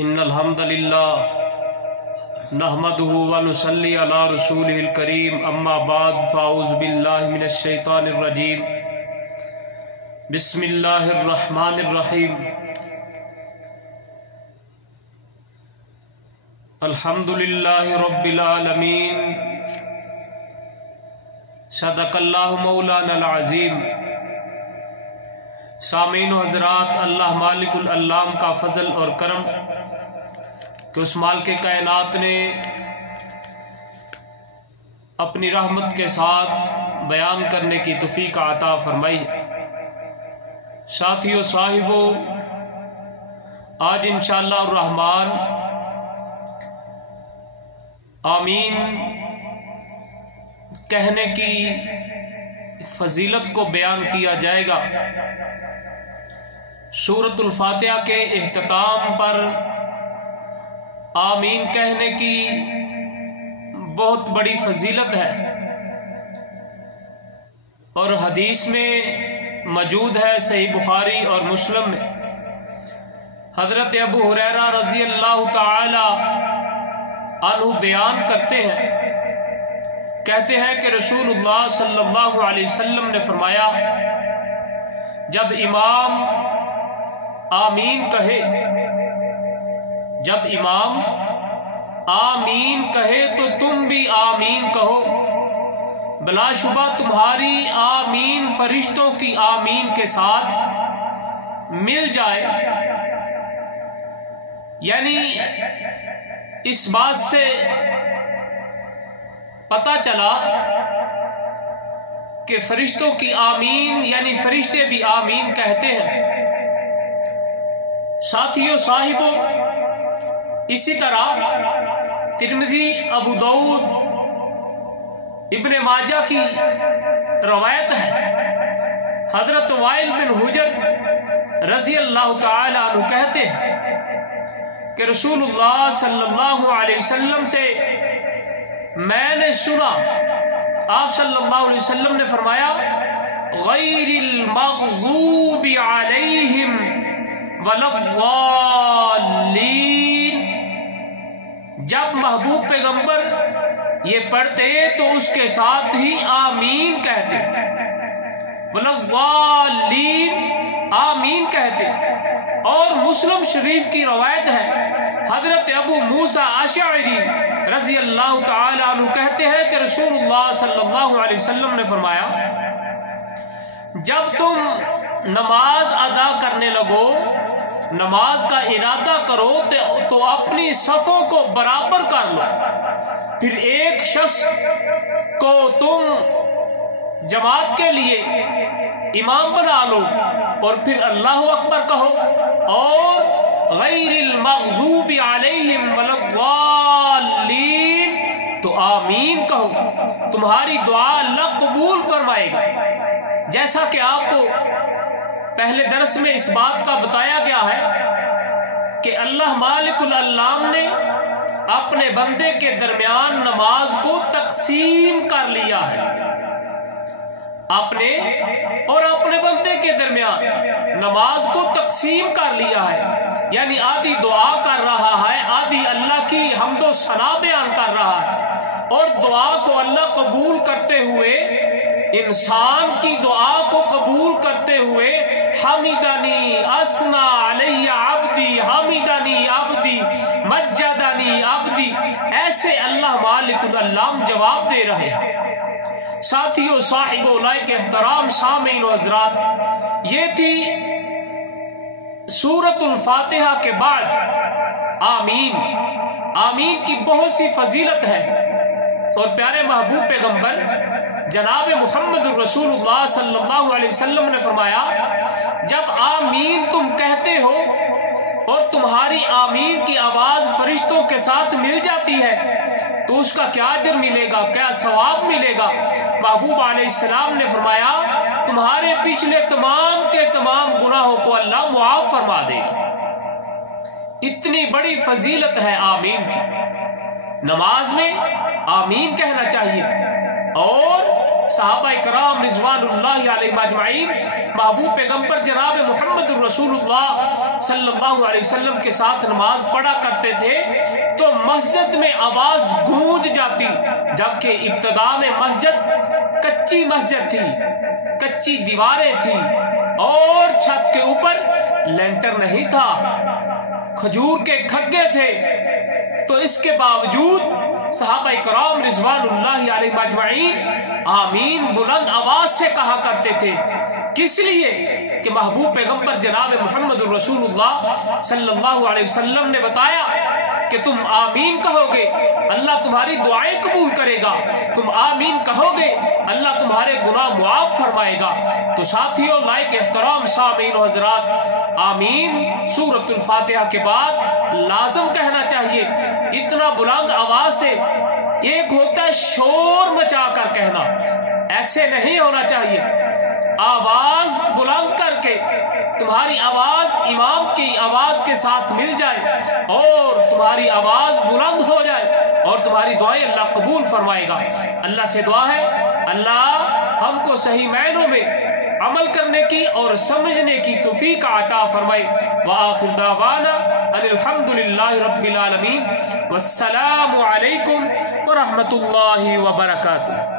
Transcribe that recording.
इन्नल हम्दलिल्लाह नहमदुहु व नुसल्ली अला रसूलिहिल करीम अम्मा बाद फ़ाऊज़ु बिल्लाहि मिनश शैतानिर रजीम बिस्मिल्लाहिर रहमानिर रहीम अल्हम्दुलिल्लाहि रब्बिल आलमीन सदक़ल्लाहु मौलानल अज़ीम। सामीन व हज़रात, अल्लाह मालिकुल अल्लाम का फ़ज़ल और करम कि उस माल के कायनात ने अपनी रहमत के साथ बयान करने की तौफ़ीक़ अता फरमाई। साथियों साहिबों, आज इंशाअल्लाह रहमान आमीन कहने की फजीलत को बयान किया जाएगा। सूरतुल फातिहा के इख्तिताम पर आमीन कहने की बहुत बड़ी फजीलत है और हदीस में मौजूद है, सही बुखारी और मुस्लिम में। हजरत अबू हुरैरा रज़ी अल्लाह ताला अन्हु बयान करते हैं, कहते हैं कि रसूलुल्लाह सल्लल्लाहु अलैहि वसल्लम ने फरमाया, जब इमाम आमीन कहे, जब इमाम आमीन कहे तो तुम भी आमीन कहो, बिलाशुबा तुम्हारी आमीन फरिश्तों की आमीन के साथ मिल जाए। यानी इस बात से पता चला कि फरिश्तों की आमीन यानी फरिश्ते भी आमीन कहते हैं। साथियों साहिबों, इसी तरह तिर्मिज़ी, अबू दाऊद, इब्ने माजा की रवायत है। हजरत वाइल बिन हुजर रज़ी अल्लाह ताला अन्हु कहते हैं कि रसूलुल्लाह सल्लल्लाहु अलैहि वसल्लम से मैंने सुना, आप सल्लल्लाहु अलैहि वसल्लम ने फरमाया, गैरिल मग़ज़ूबि अलैहिम वलज़्ज़ालीन। जब महबूब पैगंबर ये पढ़ते तो उसके साथ ही आमीन कहते, वलज़्ज़ालीन आमीन कहते। और मुस्लिम शरीफ की रवायत है, हजरत अबू मूसा अशअरी रज़ी अल्लाह ताला अन्हु कहते हैं कि रसूलुल्लाह सल्लल्लाहु अलैहि वसल्लम ने फरमाया, जब तुम नमाज अदा करने लगो, नमाज का इरादा करो तो अपनी सफ़ों को बराबर कर लो, फिर एक शख्स को तुम जमात के लिए इमाम बना लो और फिर अल्लाहु अकबर कहो और गैरिल मग़ज़ूबि अलैहिम वलज़्ज़ालीन तो आमीन कहो। तुम्हारी दुआ अल्लाह कबूल फरमाएगा। जैसा कि आपको पहले दर्स में इस बात का बताया गया है कि अल्लाह मालिकुल अल्लाम ने अपने बंदे के दरमियान नमाज को तकसीम कर लिया है। अपने और अपने बंदे के दरमियान नमाज को तकसीम कर लिया है। यानी आधी दुआ कर रहा है, आधी अल्लाह की हम्दो सना बयान कर रहा है। और दुआ को अल्लाह कबूल करते हुए, इंसान की दुआ को कबूल करते हुए, हमिदनी असना अलैया अब्दी, हमिदनी अब्दी, मज्जदनी अब्दी, ऐसे अल्लाह मालिकुल अल्लाम जवाब दे रहे हैं। साथियों साहिबों, लायक एहतराम सामीन व हज़रात, ये थी सूरतुल फातिहा के बाद आमीन। आमीन की बहुत सी फजीलत है और प्यारे महबूब पैगंबर जनाब मुहम्मद रसूलुल्लाह सल्लल्लाहु अलैहि वसल्लम ने फरमाया, जब आमीन तुम कहते हो और तुम्हारी आमीन की आवाज फरिश्तों के साथ मिल जाती है तो उसका क्या अजर मिलेगा, क्या सवाब मिलेगा। महबूब अलैहिस्सलाम ने फरमाया, तुम्हारे पिछले तमाम के तमाम गुनाहों को अल्लाह मुआफ फरमा देगा। इतनी बड़ी फजीलत है आमीन की। नमाज में आमीन कहना चाहिए और सहाबा कराम रिजवानुल्लाहि अलैहिम अजमाइन महबूब पैगंबर जनाब मोहम्मद रसूलुल्लाह सल्लल्लाहु अलैहि वसल्लम के साथ नमाज पढ़ा करते थे तो मस्जिद में आवाज गूंज जाती, जबकि इब्तिदा में मस्जिद कच्ची मस्जिद थी, कच्ची दीवारें थी और छत के ऊपर लेंटर नहीं था, खजूर के खग्गे थे। तो इसके बावजूद सहाबा कराम रिजवानुल्लाहि अलैहिम अजमाइन आमीन बुलंद आवाज से कहा करते थे। किस लिए? कि महबूब पैगंबर जनाब मोहम्मद रसूलुल्लाह सल्लल्लाहु अलैहि वसल्लम ने बताया कि तुम आमीन कहोगे अल्लाह तुम्हारी दुआएं कबूल करेगा, तुम आमीन कहोगे अल्लाह तुम्हारे गुनाह मुआफ फरमाएगा। तो साथियों, लायक एहतराम सामीन हजरात, आमीन सूरतुल फातिहा के बाद लाजम कहना चाहिए। इतना बुलंद आवाज से, एक होता है शोर मचा कर कहना, ऐसे नहीं होना चाहिए। आवाज बुलंद करके तुम्हारी आवाज इमाम की आवाज के साथ मिल जाए और तुम्हारी आवाज बुलंद हो जाए और तुम्हारी दुआएं अल्लाह कबूल फरमाएगा। अल्लाह से दुआ है अल्लाह हमको सही मायनों में अमल करने की और समझने की तौफीक अता फरमाए। व आखिर दावाना अल्हम्दुलिल्लाहि रब्बिल आलमीन, वस्सलामु अलैकुम व रहमतुल्लाहि व बरकातुहू।